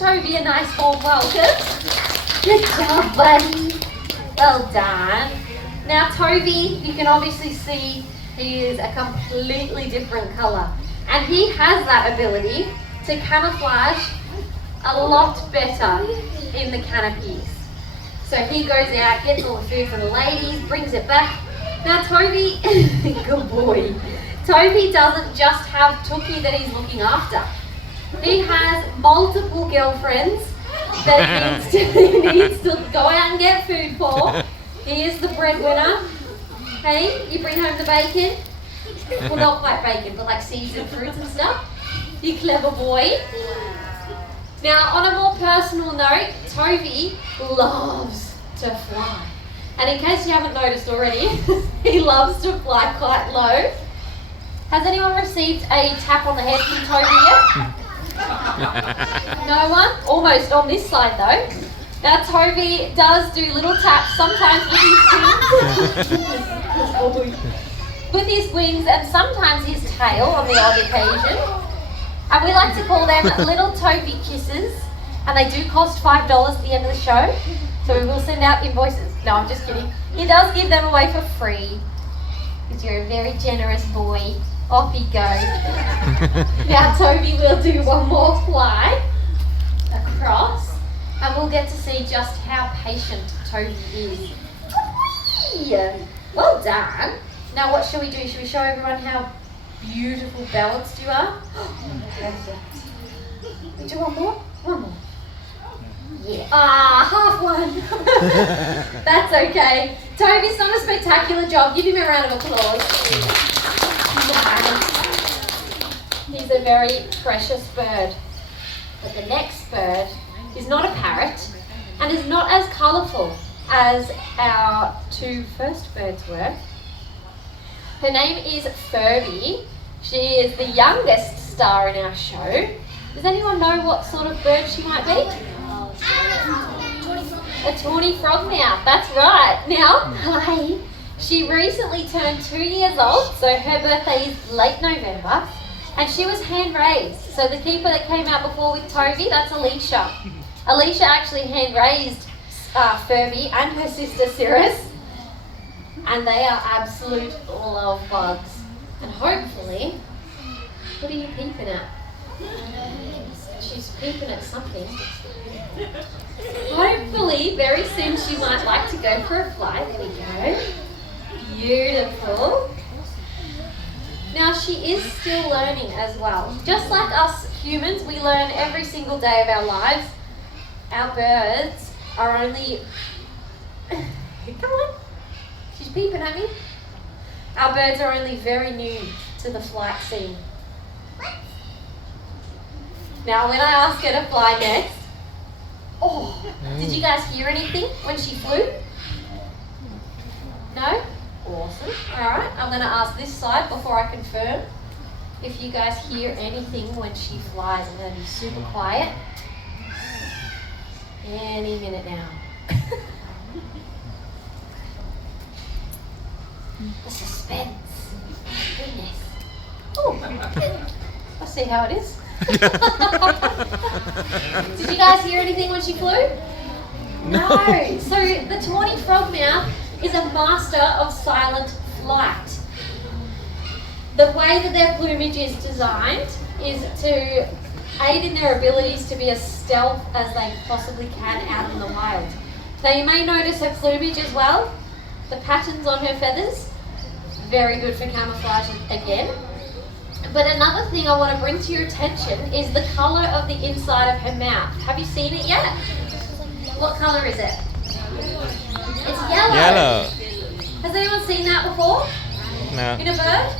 Toby a nice warm welcome. Good job, buddy. Well done. Now Toby, you can obviously see he is a completely different colour. And he has that ability to camouflage a lot better in the canopies. So he goes out, gets all the food for the ladies, brings it back. Now Toby, good boy, Toby doesn't just have Tookie that he's looking after. He has multiple girlfriends that he needs to go out and get food for. He is the breadwinner. Hey, you bring home the bacon. Well, not quite bacon, but like seeds and fruits and stuff. You clever boy. Now, on a more personal note, Toby loves to fly. And in case you haven't noticed already, he loves to fly quite low. Has anyone received a tap on the head from Toby yet? No one? Almost on this side though. Now Toby does do little taps sometimes with his wings. With his wings and sometimes his tail on the odd occasion. And we like to call them little Toby kisses. And they do cost $5 at the end of the show. So we will send out invoices. No, I'm just kidding. He does give them away for free. Because you're a very generous boy. Off he goes. Now Toby will do one more fly across. And we'll get to see just how patient Toby is. Whee! Well done. Now what shall we do? Shall we show everyone how beautiful balanced you are? Perfect. We do one more? One more. Yeah. Half one. That's okay. Toby's done a spectacular job. Give him a round of applause. He's a very precious bird. But the next bird is not a parrot and is not as colourful as our two first birds were. Her name is Furby. She is the youngest star in our show. Does anyone know what sort of bird she might be? A tawny frogmouth, that's right. Now, hi. She recently turned 2 years old, so her birthday is late November, and she was hand raised. So the keeper that came out before with Toby, that's Alicia. Alicia actually hand raised Furby and her sister Cirrus, and they are absolute love bugs. And hopefully, what are you peeping at? She's peeping at something. Hopefully, very soon she might like to go for a fly. There we go. Beautiful. Now, she is still learning as well. Just like us humans, we learn every single day of our lives. Our birds are only... Come on. She's peeping at me. Our birds are only very new to the flight scene. Now, when I ask her to fly next, did you guys hear anything when she flew? No? Awesome. Alright, I'm going to ask this side before I confirm if you guys hear anything when she flies. I'm going to be super quiet. Any minute now. The suspense. Goodness. Oh, let's see how it is. Did you guys hear anything when she flew? No. So the tawny frogmouth is a master of silent flight. The way that their plumage is designed is to aid in their abilities to be as stealth as they possibly can out in the wild. Now you may notice her plumage as well. The patterns on her feathers, very good for camouflage again. But another thing I want to bring to your attention is the colour of the inside of her mouth. Have you seen it yet? What colour is it? It's yellow. Yellow. Has anyone seen that before? No. In a bird?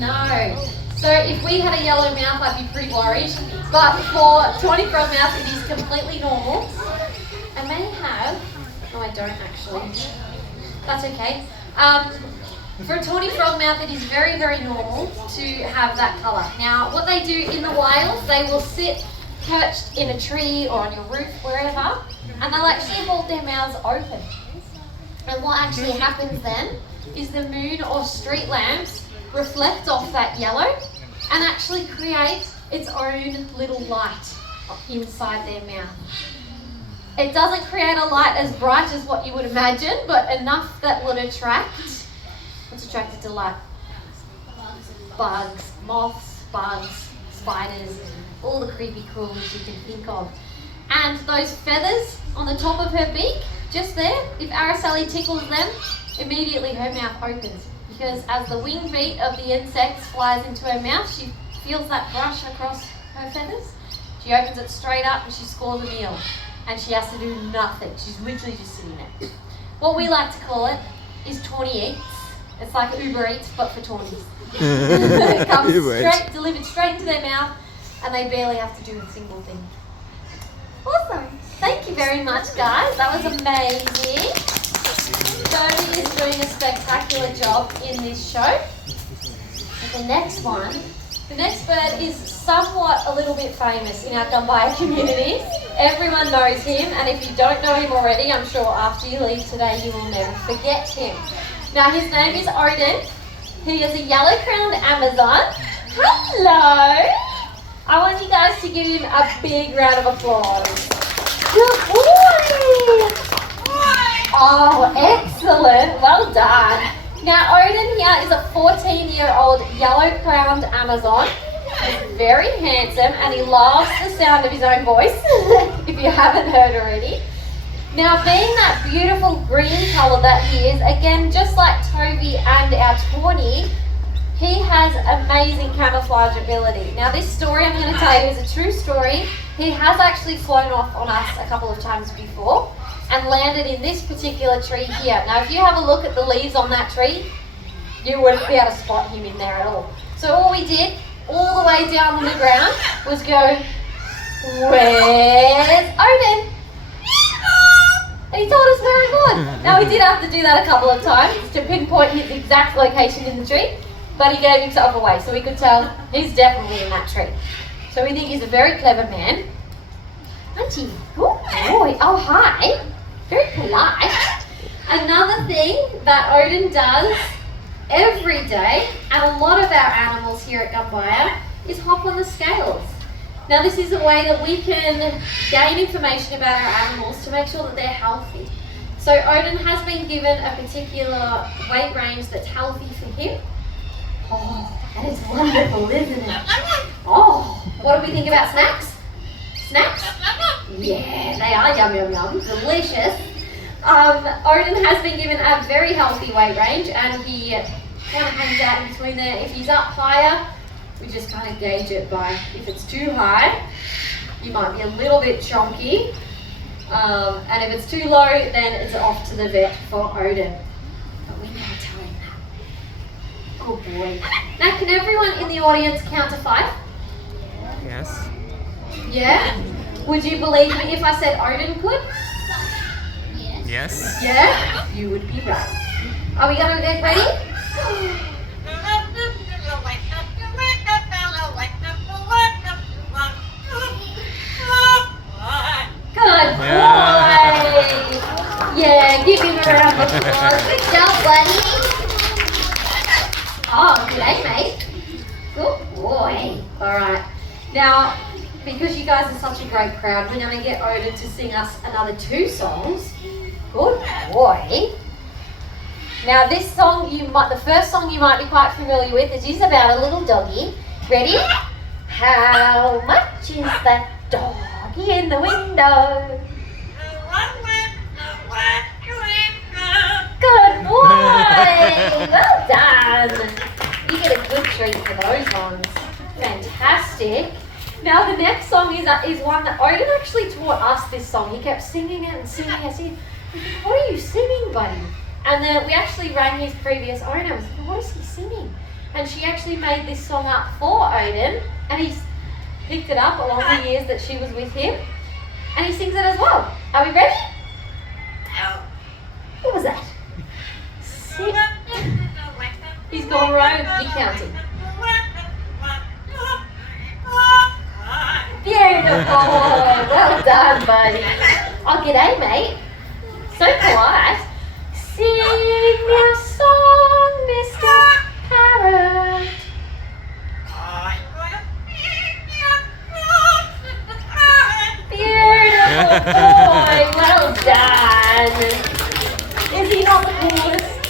No. So if we had a yellow mouth, I'd be pretty worried. But for tawny frogmouth, it is completely normal. I may have... No, I don't actually. That's okay. For a tawny frogmouth, it is very, very normal to have that colour. Now, what they do in the wild, they will sit perched in a tree or on your roof, wherever, and they'll actually hold their mouths open. And what actually happens then is the moon or street lamps reflect off that yellow and actually create its own little light inside their mouth. It doesn't create a light as bright as what you would imagine, but enough that would attract. What's attracted to light? Bugs, moths, bugs, spiders, all the creepy crawlers you can think of. And those feathers on the top of her beak, just there, if Araceli tickles them, immediately her mouth opens. Because as the wing beat of the insect flies into her mouth, she feels that brush across her feathers. She opens it straight up and she scores a meal. And she has to do nothing. She's literally just sitting there. What we like to call it is tawny eats. It's like Uber Eats, but for tawnies. It comes delivered straight into their mouth, and they barely have to do a single thing. Awesome. Thank you very much, guys. That was amazing. Jodie is doing a spectacular job in this show. And the next bird is somewhat a little bit famous in our Gumbaya community. Everyone knows him, and if you don't know him already, I'm sure after you leave today you will never forget him. Now his name is Odin. He is a yellow-crowned Amazon. Hello! I want you guys to give him a big round of applause. Good boy! Oh, excellent. Well done. Now, Odin here is a 14-year-old yellow-crowned Amazon. He's very handsome and he loves the sound of his own voice, if you haven't heard already. Now, being that beautiful green colour that he is, again, just like Toby and our tawny, he has amazing camouflage ability. Now, this story I'm going to tell you is a true story. He has actually flown off on us a couple of times before and landed in this particular tree here. Now, if you have a look at the leaves on that tree, you wouldn't be able to spot him in there at all. So all we did, all the way down on the ground, was go, "Where's Odin?" And he told us where he was. Now, we did have to do that a couple of times to pinpoint his exact location in the tree, but he gave himself away, so we could tell he's definitely in that tree. So we think he's a very clever man. Auntie, good boy. Oh, hi. Very polite. Another thing that Odin does every day, and a lot of our animals here at Gumbaya, is hop on the scales. Now, this is a way that we can gain information about our animals to make sure that they're healthy. So Odin has been given a particular weight range that's healthy for him. Oh, that is wonderful, isn't it? Oh, what do we think about snacks? Snacks? Yeah, they are yum, yum, yum. Delicious. Odin has been given a very healthy weight range, and he kind of hangs out in between there. If he's up higher, we just kind of gauge it by, if it's too high, you might be a little bit chonky. And if it's too low, then it's off to the vet for Odin. But we never tell him that. Good boy. Now, can everyone in the audience count to 5? Yes. Yeah? Would you believe me if I said Odin could? Yes. Yeah? You would be right. Are we going to get ready? Good boy! Yeah, give him a round of applause. Good job, buddy. Oh, g'day, mate. Good boy. Alright. Now, because you guys are such a great crowd, we're going to get Odin to sing us another 2 songs. Good boy. Now, this song, the first song you might be quite familiar with is about a little doggy. Ready? How much is that doggy in the window? Good boy! Well done! You get a good treat for those ones. Fantastic. Now the next song is one that Odin actually taught us this song. He kept singing it and singing it. I said, "What are you singing, buddy?" And then we actually rang his previous owner and said, "What is he singing?" And she actually made this song up for Odin, and he's picked it up along the years that she was with him, and he sings it as well. Are we ready? What was that? He's gone rogue. You're counting. Beautiful. Well done, buddy. Oh, g'day, mate. So polite. Sing your song, Mr. Parrot. boy, well done. Is he not the coolest?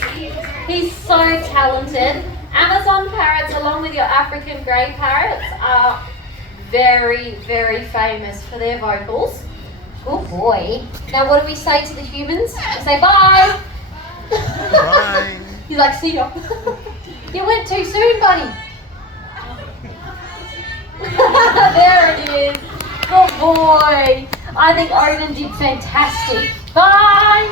He's so talented. Amazon parrots, along with your African grey parrots, are very, very famous for their vocals. Good boy. Now what do we say to the humans? We say bye. Bye. He's like, see ya. You went too soon, buddy. There it is. Good boy. I think Odin did fantastic. Bye.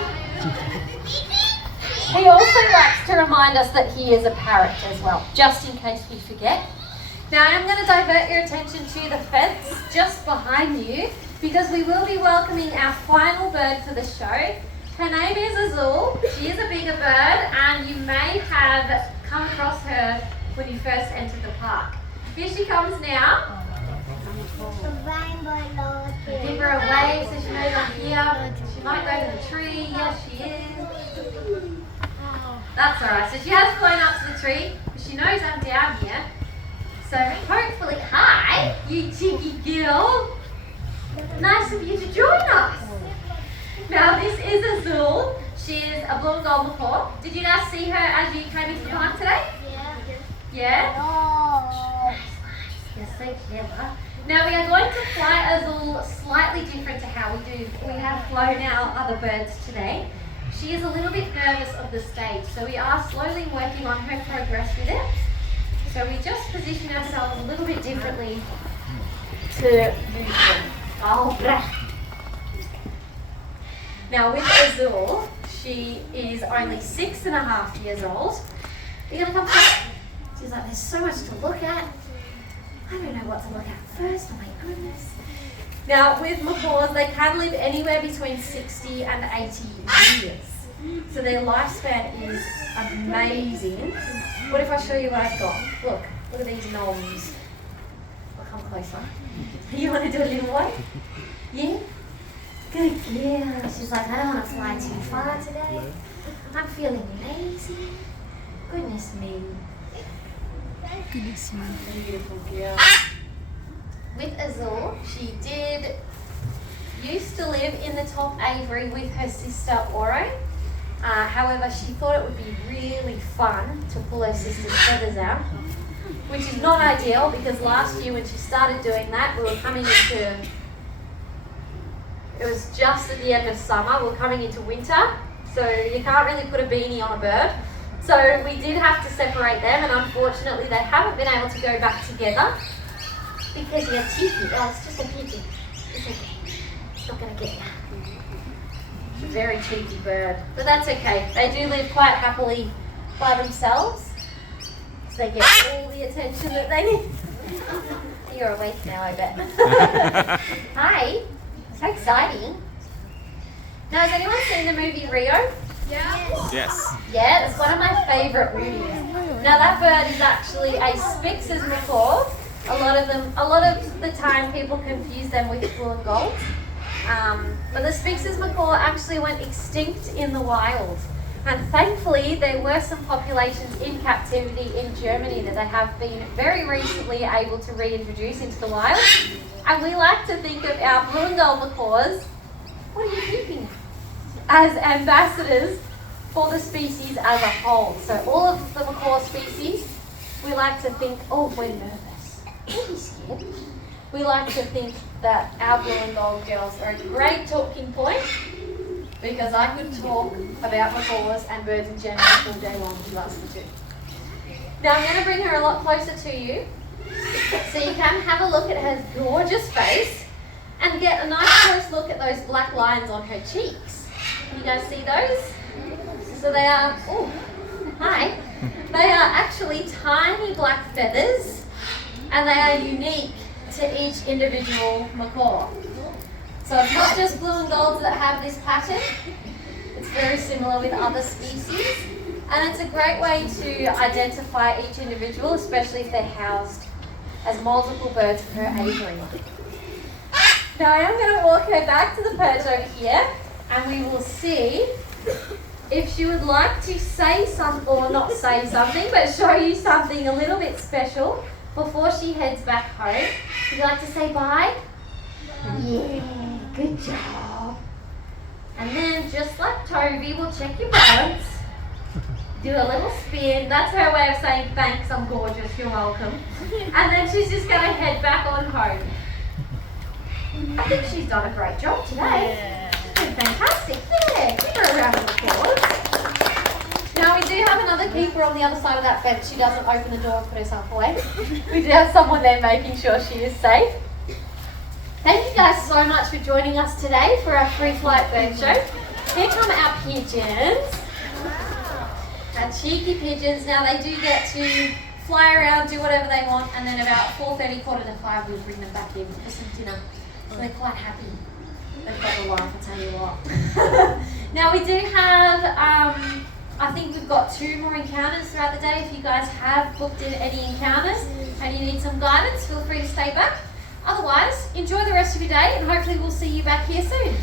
He also likes to remind us that he is a parrot as well, just in case we forget. Now I'm going to divert your attention to the fence just behind you, because we will be welcoming our final bird for the show. Her name is Azul. She is a bigger bird, and you may have come across her when you first entered the park. Here she comes now. Give her a wave so she knows I'm here. She might go to the tree. Yes, she is. That's alright. So she has flown up to the tree, but she knows I'm down here. So hopefully, hi, you cheeky girl. Nice of you to join us. Now this is Azul. She is a blue and gold macaw. Did you guys see her as you came into the park today? Yeah? Nice. You're so clever. Now we are going to fly Azul slightly different to how we have flown our other birds today. She is a little bit nervous of the stage, so we are slowly working on her progress with it. So we just position ourselves a little bit differently to usual. Oh, blah. Now with Azul, she is only 6.5 years old. You're gonna come back. She's like, there's so much to look at. I don't know what to look at first, oh my goodness. Now with macaws, they can live anywhere between 60 and 80 years. So their lifespan is amazing. What if I show you what I've got? Look at these gnomes. I'll come closer. You want to do a little one? Yeah? Good girl. She's like, I don't want to fly too far today. I'm feeling lazy. Goodness me. Goodness me. Beautiful girl. With Azul, she used to live in the top aviary with her sister Oro. However, she thought it would be really fun to pull her sister's feathers out, which is not ideal because last year when she started doing that, we were coming into, it was just at the end of summer, we were coming into winter, so you can't really put a beanie on a bird. So we did have to separate them, and unfortunately they haven't been able to go back together because you're cheeky. Oh, it's just a pigeon. It's okay. It's not going to get you. It's a very cheeky bird, but that's okay. They do live quite happily by themselves, so they get all the attention that they need. You're awake now, I bet. Hi, so exciting. Now, has anyone seen the movie Rio? Yeah. Yes. Yeah, it's one of my favourite movies. Now that bird is actually a Spix's macaw. A lot of the time people confuse them with blue and gold. But the Spix's macaw actually went extinct in the wild. And thankfully there were some populations in captivity in Germany that they have been very recently able to reintroduce into the wild. And we like to think of our blue and gold macaws, what are you thinking? As ambassadors for the species as a whole. So all of the macaw species, we like to think, oh, we're nervous. Don't be scared. We like to think that our blue and gold girls are a great talking point, because I could talk about macaws and birds in general all day long if you ask me to. Now I'm going to bring her a lot closer to you, so you can have a look at her gorgeous face and get a nice close look at those black lines on her cheeks. Can you guys see those? So they are, oh, hi. They are actually tiny black feathers, and they are unique to each individual macaw. So it's not just blue and golds that have this pattern. It's very similar with other species, and it's a great way to identify each individual, especially if they're housed as multiple birds per aviary. Now I am going to walk her back to the perch over here, and we will see if she would like to say something, or not say something, but show you something a little bit special before she heads back home. Would you like to say bye? Yeah, Good job. And then just like Toby, we'll check your balance. Do a little spin. That's her way of saying thanks, I'm gorgeous, you're welcome. And then she's just going to head back on home. I think she's done a great job today. She's been fantastic. Yeah, give her a round of applause. Now we do have another keeper on the other side of that fence. She doesn't open the door and put herself away. We do have someone there making sure she is safe. Thank you guys so much for joining us today for our free flight bird show. Here come our pigeons. Our cheeky pigeons. Now they do get to fly around, do whatever they want, and then about 4:30, 4:45 we'll bring them back in for some dinner. So they're quite happy. They've got the laugh, I'll tell you what. Now we do have, I think we've got 2 more encounters throughout the day. If you guys have booked in any encounters and you need some guidance, feel free to stay back. Otherwise, enjoy the rest of your day and hopefully we'll see you back here soon.